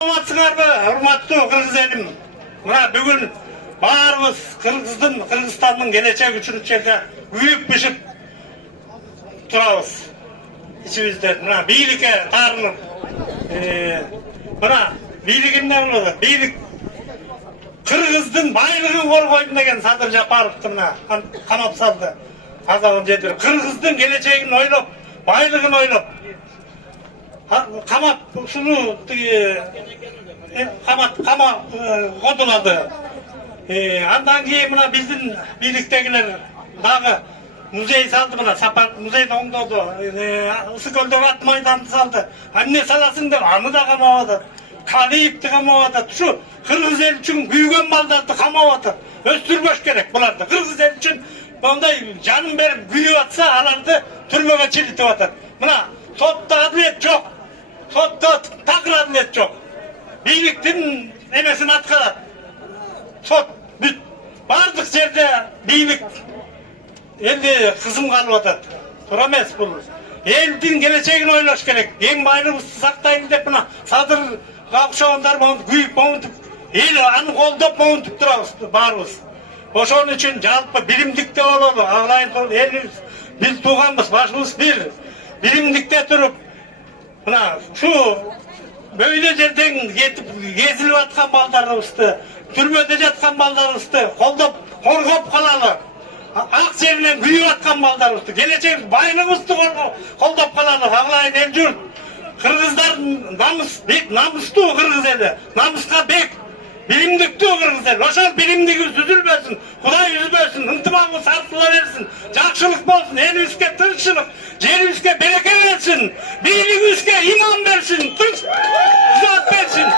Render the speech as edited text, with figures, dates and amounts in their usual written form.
Саламатсыңарбы, урматтуу кыргыз элим. Мына бүгүн баарыбыз Кыргызстандын келечеги үчүн жерде күйүп бишип турабыз. İçimizde mına biylike tarınıp, mına biylikinden oldu. Biylik Kırgızdın baylığın korgoyun degen Sadır Japarov'tu mına kamap saldı. Azağın jedir. Kırgızdın geleceğini oylop, baylığını oylop. Kamap şunu kama koduladı. Andan keyin mına bizdin biyliktegiler dağı muzey saldı mına, sapar muzeyde oңдоду, ысык көлдөгү ат майданды saldı. Anne salasın деп аны да камап атат. Калиевди камап атат. Şu кыргыз эл үчүн күйгөн балдарды камап атат. Өстүрбөш керек буларды. Кыргыз эл үчүн мондай жанын берип күйүп атса, аларды түрмөгө чилитип атат. Мына сотто адилет жок. Сотто такыр адилет жок. Бийликтин эмесин аткарат. Сот бүт. Бардык жерде бийлик Eldi kızım kalıp atat. Duramaz bu. Elдің geleceğini oylaş gerek. En bayrımızı saktayın deyip buna sadır kalkışağınlar bağıntıp, güyüp bağıntıp, el anı koldup bağıntıp durabız, barımız. Oşonun için жалпы bilimdikte olalım. Ağlayın, elimiz, biz tuğanımız, başımız bir. Bilimdikte durup, buna şu böyle жерден yetip, gezilip atkan ballarımızdı, türmede жатқан ballarımızdı, koldup, korgop kalalı. Ак жеринен күйүп аткан балдарыбызды, келечек байлыгыбызды колдоп калалы, Ағылайын эл журт. Кыргыздардын намыстуу кыргыз эли, намыска бек, билимдиктүү кыргыз эли. Ошол билимдигибиз үзүлбөсүн, Кудай үзбөсүн, ынтымагыбыз артыла берсин, жакшылык болсун, элибизге тынччылык, жерибизге береке берсин, бийлигибизге иман берсин, тынч, изат берсин.